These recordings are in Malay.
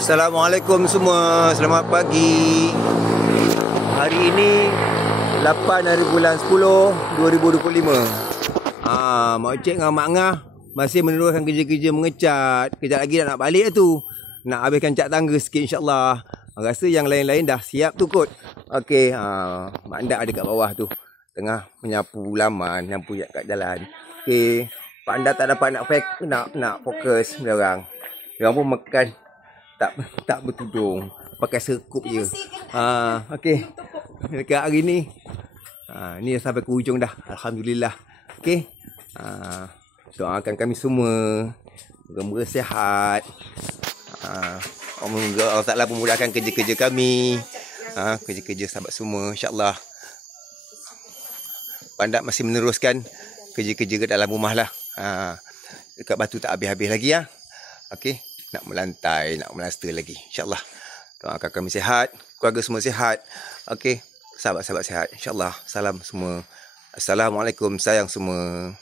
Assalamualaikum semua, selamat pagi. Hari ini 8 hari bulan 10 2025. Mak Cik dengan Mak Ngah masih meneruskan kerja-kerja mengecat. Kejap lagi nak balik tu. Nak habiskan cat tangga sikit insya-Allah. Rasa yang lain-lain dah siap tu kot. Okey, Mak Andak ada kat bawah tu. Tengah menyapu laman, nyapu kat jalan. Okey, Pak Andak tak dapat nak fokus dia orang. Dia orang pun makan tak bertudung, pakai sekup je. Okey. Dekat hari ni ni dah sampai ke hujung dah. Alhamdulillah. Okey. Doakan kami semua semoga sihat. Allah Taala memudahkan kerja-kerja kami. Kerja-kerja sahabat semua insya-Allah. Pandak masih meneruskan kerja-kerja ke dalam rumah lah. Dekat batu tak habis-habis lagi ya. Okey. Nak melantai, nak melaster lagi. InsyaAllah. Doakan kami sihat. Keluarga semua sihat. Okey. Sahabat-sahabat sihat. InsyaAllah. Salam semua. Assalamualaikum. Sayang semua.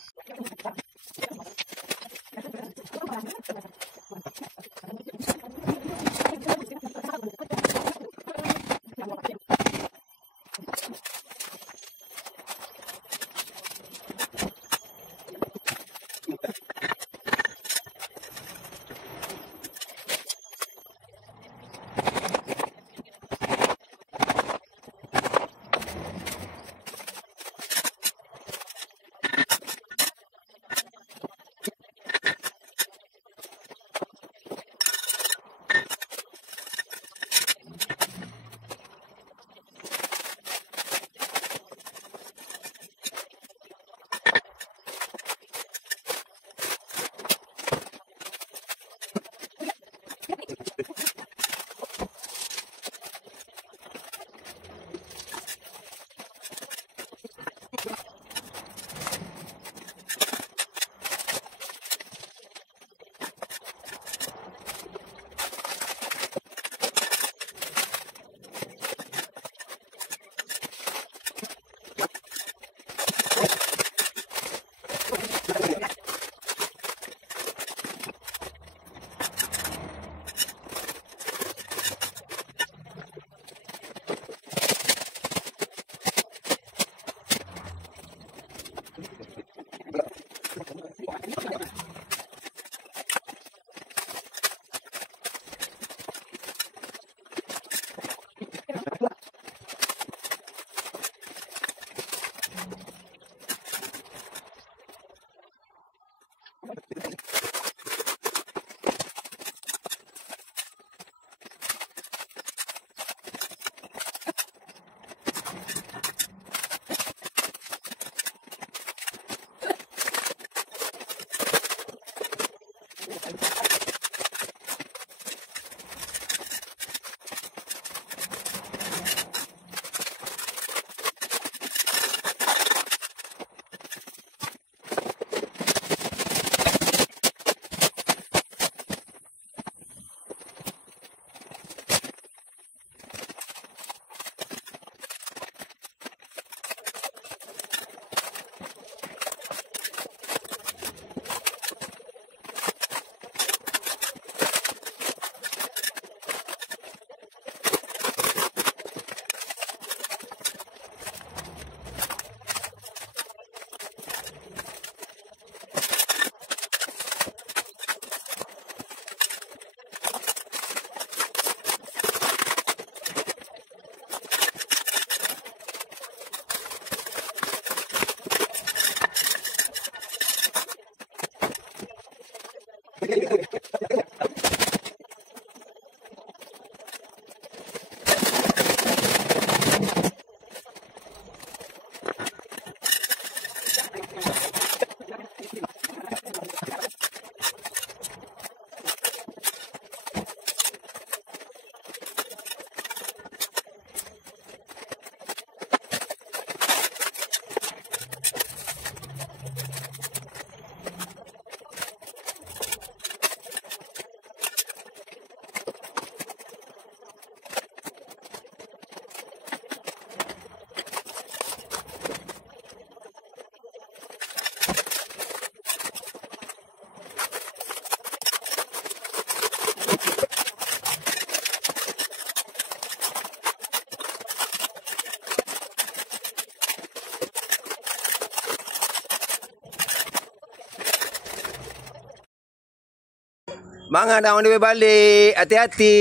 Mak Ngah dah on the way balik. Hati-hati.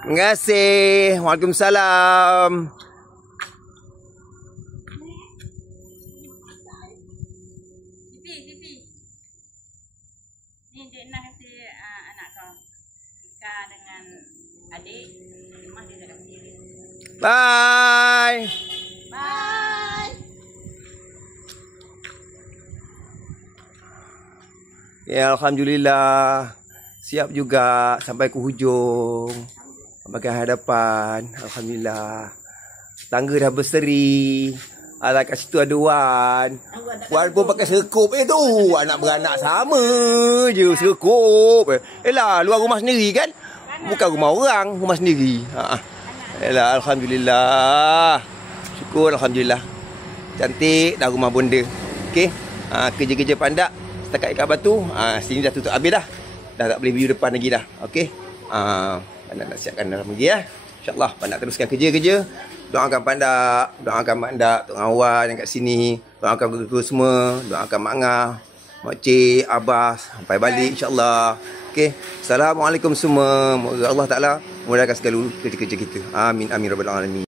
Terima kasih. Waalaikumsalam. Ni Cik Nah kasi anak kau. Ika dengan adik. Mak dia dah kasi. Bye. Bye. Ya, Alhamdulillah. Siap juga sampai ke hujung. Sampai ke hadapan. Alhamdulillah. Tangga dah berseri. Alah, kat situ ada Wan. Wan pun pakai serkup tu. Anak beranak sama je serkup. Elah, luar rumah sendiri kan? Bukan rumah orang, rumah sendiri. Elah, Alhamdulillah. Syukur, Alhamdulillah. Cantik dah rumah bonda. Okey. Kerja-kerja pandak setakat ikat batu. Sini dah tutup habis dah. Dah tak boleh view depan lagi dah. Okey. Pandak nak siapkan dalam lagi ya. InsyaAllah pandak teruskan kerja-kerja. Doakan pandak, doakan mak ndak, Tok Awan yang kat sini, doakan guru-guru semua, doakan mak Ngah, mak cik, abah sampai balik insya-Allah. Okey. Assalamualaikum semua. Moga Allah Taala mudahkan segala kerja-kerja kita. Amin amin rabbal alamin.